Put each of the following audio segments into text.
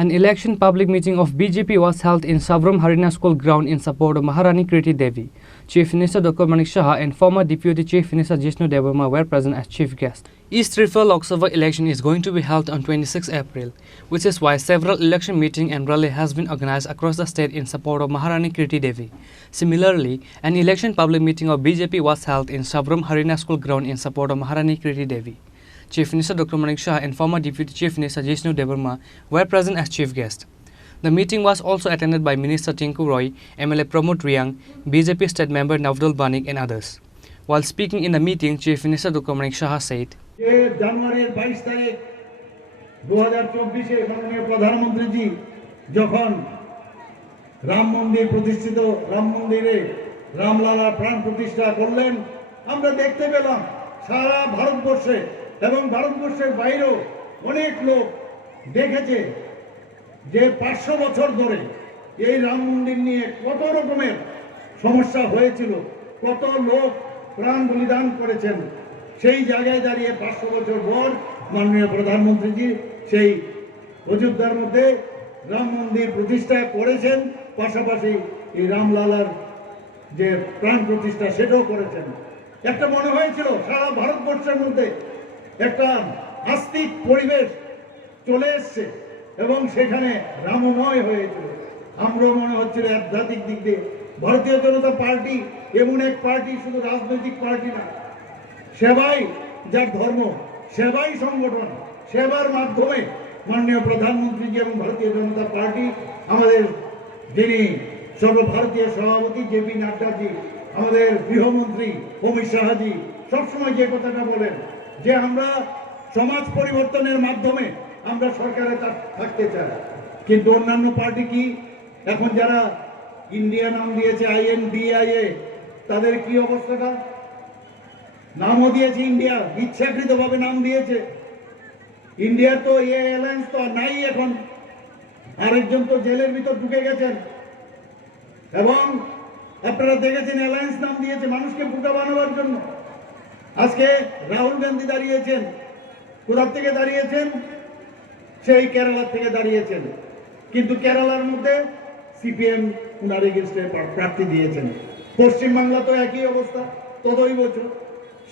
An election public meeting of BJP was held in Sabram Harina School ground in support of Maharani Kriti Devi. Chief Minister Dr. Manik Saha and former Deputy Chief Minister Jishnu Devarma were present as chief guests. East Tripura Lok Sabha election is going to be held on 26 April, which is why several election meeting and rally has been organized across the state in support of Maharani Kriti Devi. Similarly, an election public meeting of BJP was held in Sabram Harina School ground in support of Maharani Kriti Devi. Chief Minister Dr. Manik Saha and former Deputy Chief Minister Jishnu Devarma were present as chief guests. The meeting was also attended by Minister Tinku Roy, MLA Pramod Riyang, BJP State Member Navdul Banik and others. While speaking in the meeting, Chief Minister Dr. Manik Saha said, জানুয়ারির 22 তারিখ 2024 এ মাননীয় প্রধানমন্ত্রীজি যখন রাম মন্দির প্রতিষ্ঠিত রাম মন্দিরে রামলালা প্রাণ প্রতিষ্ঠা করলেন, আমরা দেখতে পেলাম সারা ভারতবর্ষে এবং ভারতবর্ষের বাইরেও অনেক লোক দেখেছে যে 500 বছর ধরে এই রাম মন্দির নিয়ে কত রকমের সমস্যা হয়েছিল, কত লোক প্রাণ বলিদান করেছেন। সেই জায়গায় দাঁড়িয়ে 500 বছর পর মাননীয় প্রধানমন্ত্রীজি সেই অযোধ্যার মধ্যে রাম মন্দির প্রতিষ্ঠা করেছেন, পাশাপাশি এই রামলালার যে প্রাণ প্রতিষ্ঠা সেটাও করেছেন। একটা মনে হয়েছিল সারা ভারতবর্ষের মধ্যে একটা আস্তিক পরিবেশ চলে এসছে এবং সেখানে রামময় হয়েছিল। আমরাও মনে হচ্ছিল আধ্যাত্মিক দিক দিয়ে ভারতীয় জনতা পার্টি এমন এক পার্টি, শুধু রাজনৈতিক পার্টি না, সেবাই যার ধর্ম, সেবাই সংগঠন, সেবার মাধ্যমে মাননীয় প্রধানমন্ত্রীজি এবং ভারতীয় জনতা পার্টি আমাদের যিনি সর্বভারতীয় সভাপতি জেপি নাড্ডাজি, আমাদের গৃহমন্ত্রী অমিত শাহজি সবসময় যে কথাটা বলেন যে আমরা সমাজ পরিবর্তনের মাধ্যমে আমরা সরকারে থাকতে চাই। কিন্তু অন্যান্য পার্টি কি এখন যারা ইন্ডিয়া নাম দিয়েছে INDIA, তাদের কি অবস্থাটা? নামও দিয়েছে ইন্ডিয়া, ইচ্ছাকৃতভাবে নাম দিয়েছে। ইন্ডিয়ার তো অ্যালায়েন্স তো নাই এখন, আরেকজন তো জেলের ভিতর ঢুকে গেছেন এবং আপনারা দেখেছেন অ্যালায়েন্স নাম দিয়েছে মানুষকে বোকা বানাবার জন্য। আজকে রাহুল গান্ধী দাঁড়িয়েছেন, কোথা থেকে দাঁড়িয়েছেন? সেই কেরালা থেকে দাঁড়িয়েছেন, কিন্তু কেরালার মধ্যে CPM উনার এগেইনস্টে প্রার্থী দিয়েছেন। পশ্চিমবাংলা তো একই অবস্থা, তদই বছর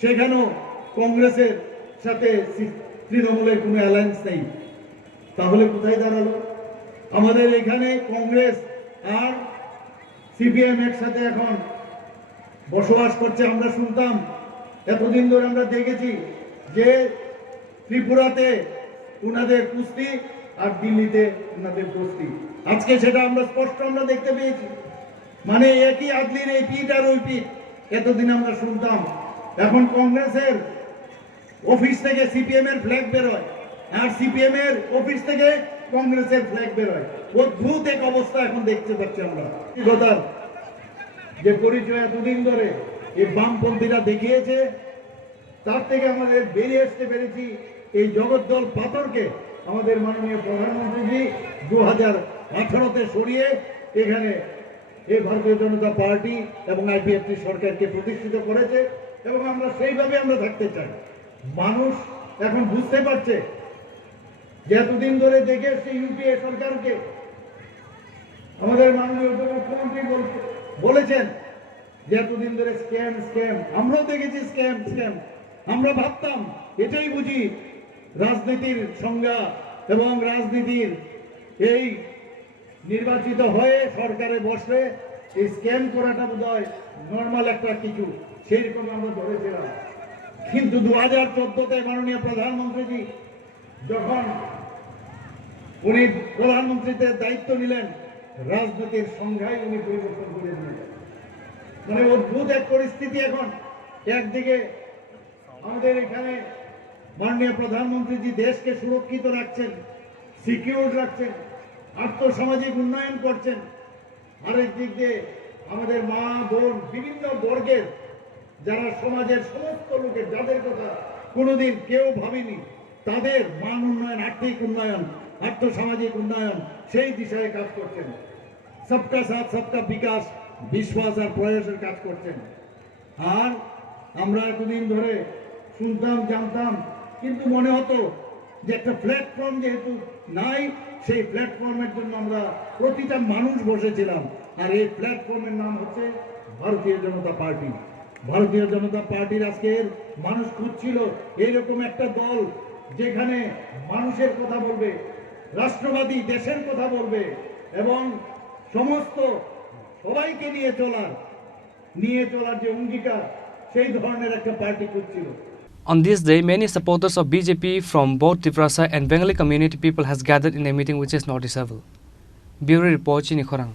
সেখানেও কংগ্রেসের সাথে তৃণমূলের কোনো অ্যালায়েন্স নেই। তাহলে কোথায় দাঁড়ালো? আমাদের এখানে কংগ্রেস আর CPM একসাথে এখন বসবাস করছে। আমরা শুনতাম এতদিন ধরে, আমরা দেখেছি যে ত্রিপুরাতে উনাদের কুস্তি আর দিল্লিতে উনাদের কুস্তি। আজকে সেটা আমরা স্পষ্ট দেখতে পেয়েছি। মানে একই আদলির এই পিঠ আর ওই পিঠ। এতদিন আমরা শুনতাম, এখন কংগ্রেসের অফিস থেকে CPM এর ফ্ল্যাগ বেরোয় আর CPM এর অফিস থেকে কংগ্রেসের ফ্ল্যাগ বেরোয়। অদ্ভুত এক অবস্থা এখন দেখতে পাচ্ছি আমরা। যে পরিচয় এতদিন ধরে এই বামপন্থীরা দেখিয়েছে, তার থেকে আমাদের বেরিয়ে আসতে পেরেছি। এই জগদ্দল পাথরকে আমাদের মাননীয় প্রধানমন্ত্রীজি 2018-তে সরিয়ে এখানে এই ভারতীয় জনতা পার্টি এবং IPFT সরকারকে প্রতিষ্ঠিত করেছে এবং আমরা সেইভাবে আমরা থাকতে চাই। মানুষ এখন বুঝতে পারছে যে এতদিন ধরে দেখে এসছে UPA সরকারকে, আমাদের মাননীয় উপমুখ্যমন্ত্রী বলেছেন যে এতদিন ধরে স্ক্যাম স্ক্যাম। আমরাও দেখেছি স্ক্যাম স্ক্যাম। আমরা ভাবতাম এটাই বুঝি রাজনীতির সংজ্ঞা এবং রাজনীতির এই নির্বাচিত হয়ে সরকারে বসে এই স্ক্যাম করাটা বোধহয় নর্মাল একটা কিছু, সেইরকম আমরা ধরেছিলাম। কিন্তু 2014-তে মাননীয় প্রধানমন্ত্রীজি যখন উনি প্রধানমন্ত্রীতে দায়িত্ব নিলেন, রাজনীতির সংজ্ঞাই উনি পরিবর্তন করে দিলেন। মানে অদ্ভুত এক পরিস্থিতি এখন। একদিকে আমাদের এখানে মাননীয় প্রধানমন্ত্রীজি দেশকে সুরক্ষিত রাখছেন, সিকিউর রাখছেন, আর্থসামাজিক উন্নয়ন করছেন। আরেক দিক দিয়ে আমাদের মা বোন বিভিন্ন বর্গের যারা সমাজের সমস্ত লোকের, যাদের কথা কোনোদিন কেউ ভাবেনি, তাদের মান উন্নয়ন, আর্থিক উন্নয়ন, আর্থসামাজিক উন্নয়ন সেই দিশায় কাজ করছেন। সবকা সাথ সবকা বিকাশ, বিশ্বাস আর প্রয়াসের কাজ করছেন। আর আমরা এতদিন ধরে শুনতাম, জানতাম, কিন্তু মনে হতো যে একটা প্ল্যাটফর্ম যেহেতু নাই, সেই প্ল্যাটফর্মের জন্য আমরা প্রতিটা মানুষ বসেছিলাম। আর এই প্ল্যাটফর্মের নাম হচ্ছে ভারতীয় জনতা পার্টি। ভারতীয় জনতা পার্টির আজকের মানুষ খুঁজছিল এইরকম একটা দল যেখানে মানুষের কথা বলবে, রাষ্ট্রবাদী দেশের কথা বলবে এবং সমস্ত সবাইকে নিয়ে চলার যে অঙ্গীকার, সেই ধরনের একটা পার্টি খুঁজছিল। On this day, many supporters of BJP from both Tivrasa and Bengali community people has gathered in a meeting which is noticeable. Bureau Report, Chini Khorang.